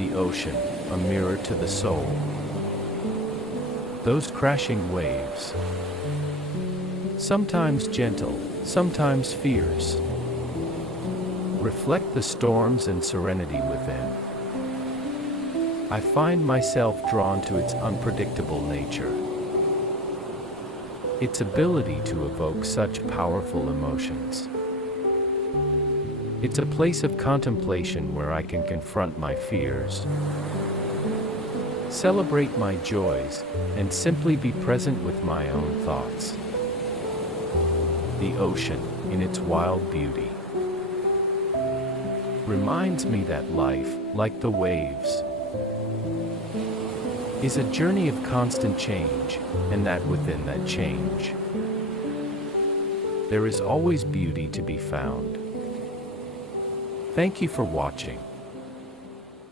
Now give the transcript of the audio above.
The ocean, a mirror to the soul. Those crashing waves, sometimes gentle, sometimes fierce, reflect the storms and serenity within. I find myself drawn to its unpredictable nature, its ability to evoke such powerful emotions. It's a place of contemplation where I can confront my fears, celebrate my joys, and simply be present with my own thoughts. The ocean, in its wild beauty, reminds me that life, like the waves, is a journey of constant change, and that within that change, there is always beauty to be found. Thank you for watching.